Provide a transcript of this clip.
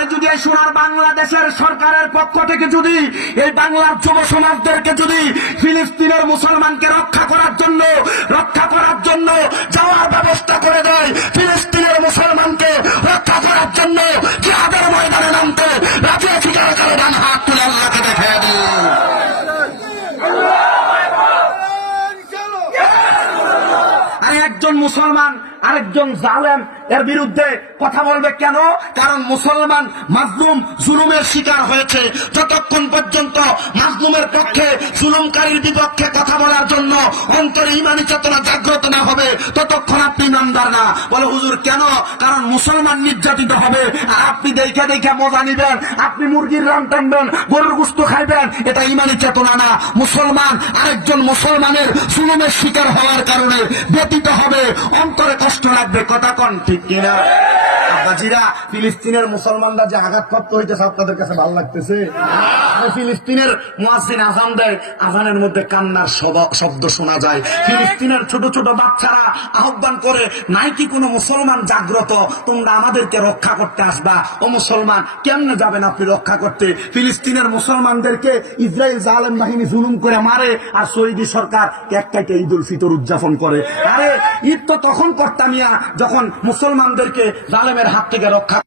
আরে যদি এই সোনার বাংলাদেশের সরকারের পক্ষ থেকে যদি এই বাংলার যুব সমাজদেরকে যদি ফিলিস্তিনের মুসলমানকে রক্ষা করার জন্য যাওয়ার ব্যবস্থা করে দেয়, ফিলিস্তিনের মুসলমানকে রক্ষা করার জন্য জিহাদের ময়দানে নামতে রাজি আছি কারো কারো ডান হাত তুলে আল্লাহকে দেখিয়ে দিই। আর একজন মুসলমান আরেকজন জালেম এর বিরুদ্ধে কথা বলবে কেন? কারণ মুসলমান মাজলুম জুলুমের শিকার হয়েছে। যতক্ষণ পর্যন্ত মাজলুমের পক্ষে জুলুমকারীর বিপক্ষে কথা বলার জন্য অন্তরে ইমানি চেতনা জাগ্রত না হবে ততক্ষণ আপনি ইমানদার না। বলে হুজুর কেন? কারণ মুসলমান নির্যাতিত হবে আর আপনি দেখে দেখে মজা নিবেন, আপনি মুরগির রান টানবেন, গরুর গোশত খাইবেন, এটা ইমানি চেতনা না। মুসলমান আরেকজন মুসলমানের জুলুমের শিকার হওয়ার কারণে ব্যতীত হবে, অন্তরে কষ্ট লাগবে। কথা কন ঠিক কিনা? আব্বাজিরা, ফিলিস্তিনের মুসলমানরা যে আঘাতপ্রাপ্ত হইতেছে আপনাদের কাছে ভালো লাগতেছে? ফিলিস্তিনের মুয়াজ্জিন আযান দেয়, আযানের মধ্যে কান্নার শব্দ শোনা যায়। ফিলিস্তিনের ছোট ছোট বাচ্চারা আহ্বান করে, নাই কি কোনো মুসলমান জাগ্রত, তোমরা আমাদেরকে রক্ষা করতে আসবা? ও মুসলমান, কেমনে যাবেন আপনি রক্ষা করতে? ফিলিস্তিনের মুসলমানদেরকে ইসরায়েল জালেম বাহিনী জুলুম করে মারে, আর সৌদি সরকার কেক কেটে ঈদ উল ফিতর উদযাপন করে। আরে ঈদ তো তখন করতাম যখন মুসলমানদেরকে জালেমের হাত থেকে রক্ষা